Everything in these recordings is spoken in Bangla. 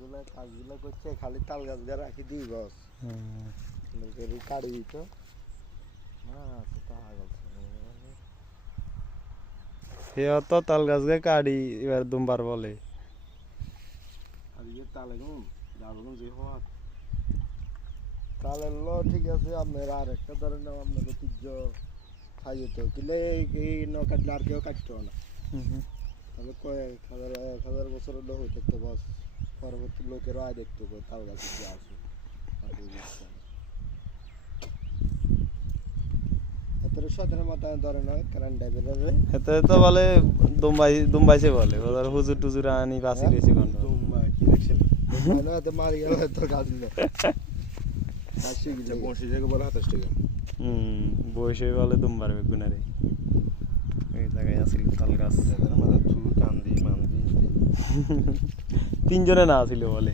কাজগুলো করছে খালি তাল গাছ দিয়ে রাখি দিই বস কাটি দিত সে অত তাল গাছকে কাটি এবার দুমবার বলে তাহলে ঠিক আছে আপনার আর একটা ধরেন আপনার ঐতিহ্য খাইয়ে তো কিলে এই ন কাটলে আর কেউ কাটতো না তাহলে কয়েক হাজার বছরের লোক হইতে তো বস পরবর্তী লোকেরও আয় দেখতো তাল গাছ যে আসে সতেরো মাথায় ধরে না কারেন্ট ড্রাইভারের এতে তো বলে দুম্বাইছে বলে ওদের হুজুর টুজুর আনি বাঁচি গেছি কোন দুম্বাই কি দেখছেন না তো মারি গেল তো গাছ দিল বয়সে বলে দুম্বার বেগুনারে এই জায়গায় আসিল তাল গাছ তিনজনে না আসিল বলে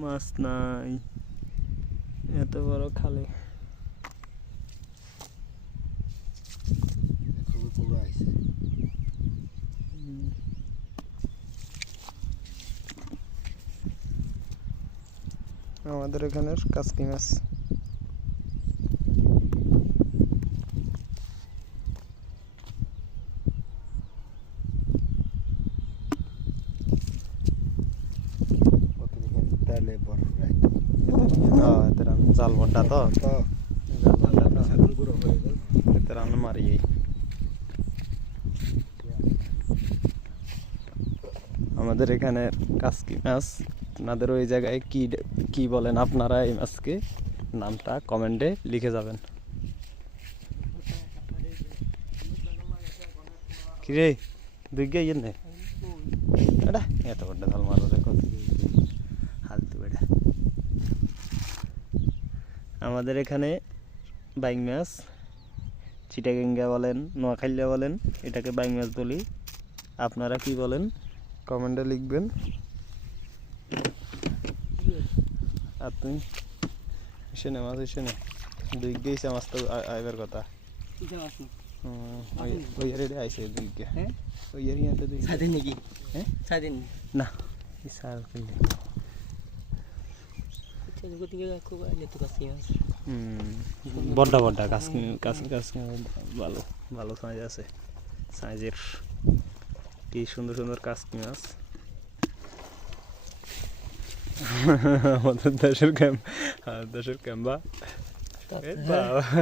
মাছ নাই এত বড় খালে আমাদের এখানের কাসকি মাছ জাল বড্ডা তো মারি আমাদের এখানে কাসকি মাছ আপনাদের ওই জায়গায় কি বলেন আপনারা এই মাছকে নামটা কমেন্টে লিখে যাবেন কিরে দুই গে ইয়ে নেই এটা এত বড় ধাল মারো দেখো হালতু বেটা আমাদের এখানে বাইং মাছ চিটাগাঙ্গা বলেন নোয়াখাইলা বলেন এটাকে বাইং মাছ বলি আপনারা কি বলেন কমেন্টে লিখবেন আপনি এসে নে মাছ এসে নে দুই গেছে মাছ তো আইবার কথা ওই রেডি আইছে দুই গে ওই এরিয়াতে দুই স্বাধীন নাকি হ্যাঁ স্বাধীন না ইসার কইলে খুব আইলে তো কাছে আছে বড় বড় কাসকি ভালো ভালো সাইজ আছে সাইজের কি সুন্দর সুন্দর কাসকি মাছ আমাদের দেশের ক্যাম্বা